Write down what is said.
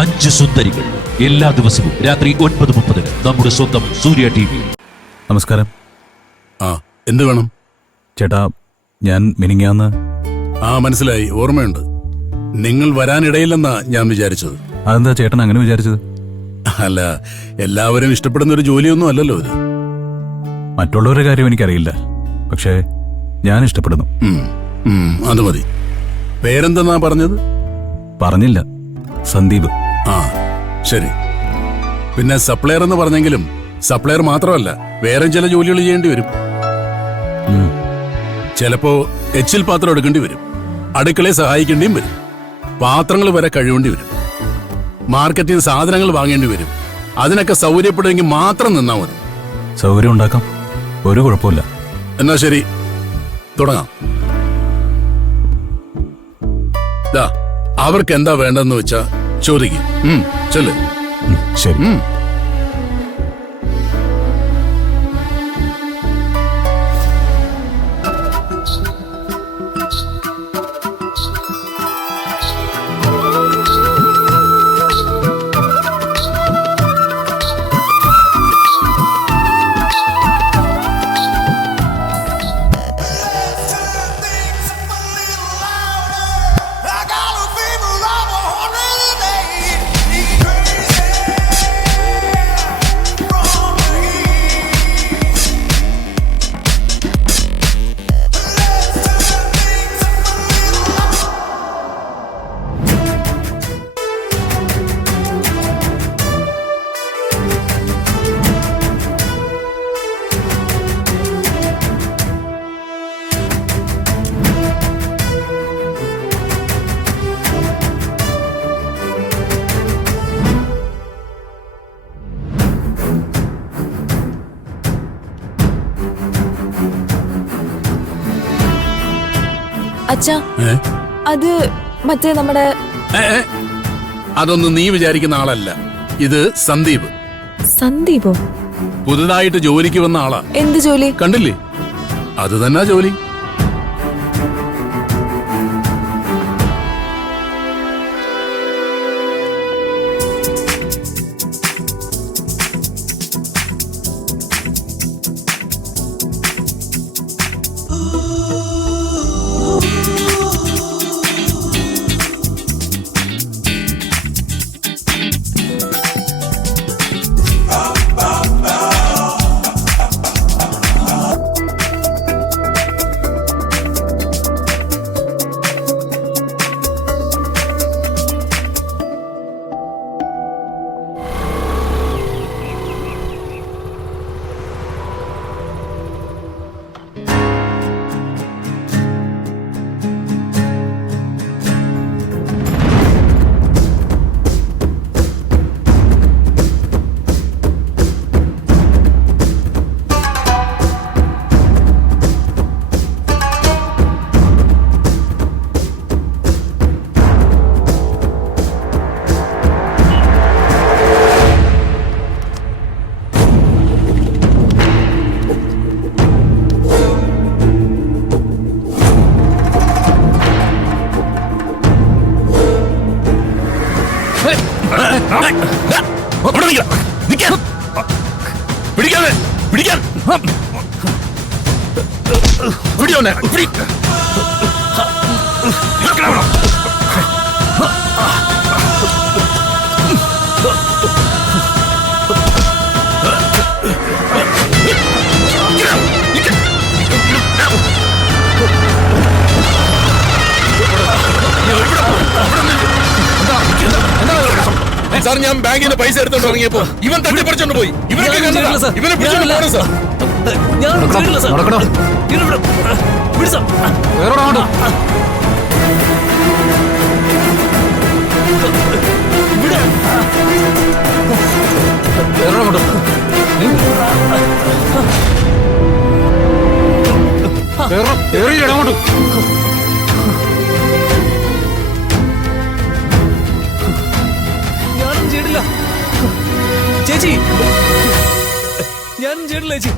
5 സുന്ദരികൾ. എല്ലാ ദിവസവും രാത്രി 9:30 നമ്മുടെ സ്വന്തം സൂര്യ TV. നമസ്കാരം. എന്ത് വേണം ചേട്ടാ? ഞാൻ മിനിങ്ങാന്ന്. മനസ്സിലായി, ഓർമ്മയുണ്ട്. നിങ്ങൾ വരാനിടയില്ലെന്നാ ഞാൻ വിചാരിച്ചത്. അതെന്താ ചേട്ടൻ അങ്ങനെ വിചാരിച്ചത്? അല്ല, എല്ലാവരും ഇഷ്ടപ്പെടുന്ന ഒരു ജോലിയൊന്നും അല്ലല്ലോ ഇത്. മറ്റുള്ളവരുടെ കാര്യം എനിക്കറിയില്ല, പക്ഷേ ഞാൻ ഇഷ്ടപ്പെടുന്നു. അത് മതി. പേരെന്തെന്നാ പറഞ്ഞത്? പറഞ്ഞില്ല. സന്ദീപ്. ശരി. പിന്നെ സപ്ലയർ എന്ന് പറഞ്ഞെങ്കിലും സപ്ലയർ മാത്രമല്ല, വേറെ ചില ജോലികൾ ചെയ്യേണ്ടി വരും. ചിലപ്പോ എച്ചിൽ പാത്രം എടുക്കേണ്ടി വരും, അടുക്കളയെ സഹായിക്കേണ്ടിയും വരും, പാത്രങ്ങൾ വരെ കഴുകേണ്ടി വരും, മാർക്കറ്റിൽ നിന്ന് സാധനങ്ങൾ വാങ്ങേണ്ടി വരും. അതിനൊക്കെ സൗകര്യപ്പെടുമെങ്കിൽ മാത്രം നിന്നാ മതി. സൗകര്യം ഉണ്ടാക്കാം, ഒരു കുഴപ്പമില്ല. എന്നാ ശരി, തുടങ്ങാം. അവർക്ക് എന്താ വേണ്ടെന്ന് വെച്ചാ ചോദിക്കും. ചെല്ല്. ശരി. അച്ഛാ, അത് മറ്റേ നമ്മുടെ അതൊന്നും നീ വിചാരിക്കുന്ന ആളല്ല. ഇത് സന്ദീപ്. സന്ദീപോ? പുതുതായിട്ട് ജോലിക്ക് വന്ന ആളാ. എന്ത് ജോലി? കണ്ടില്ലേ, അത് തന്നെ ജോലി. സാർ, ഞാൻ ബാങ്കിൽ നിന്ന് പൈസ എടുത്തോണ്ട് ഇറങ്ങിയപ്പോ ഇവൻ തട്ടിപ്പറിച്ചോണ്ട് പോയി. ഇവനൊക്കെ ഇവനെ പിടിച്ചോണ്ട് പോകണം സാർ. ഞാനും ചെയ്തില്ല ചേച്ചി, ഞാനും ചെയ്തില്ല ചേച്ചി.